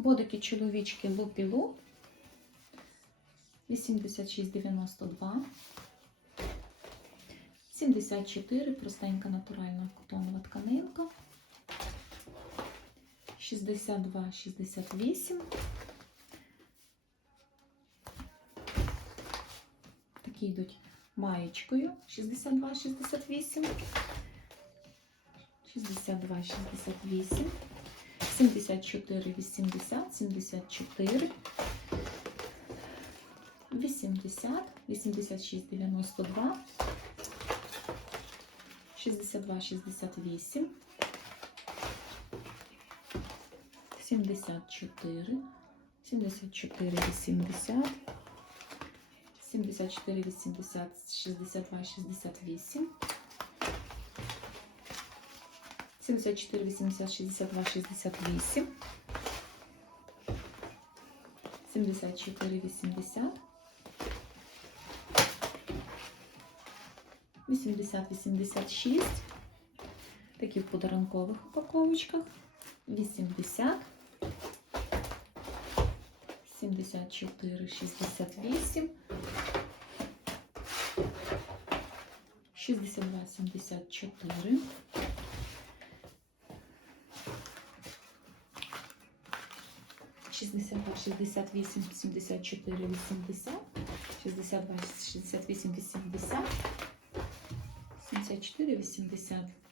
Бодики чоловічки лупілу 86,92. 74 простенька натуральна котонова тканинка. 62, 68. Такі йдуть маєчкою 62, 68. 62, 68. 74, 80, 74. 80, 86, 92. 62, 68. 74, 74, 80, 74, 80, 62, 68, 74, 80, 62, 68, 74, 80, 80, 86, такі в подарункових упаковочках, 80, 74, 68, 62, 74, 62, 68, 74, 80, 62, 68, 80, 74, 80,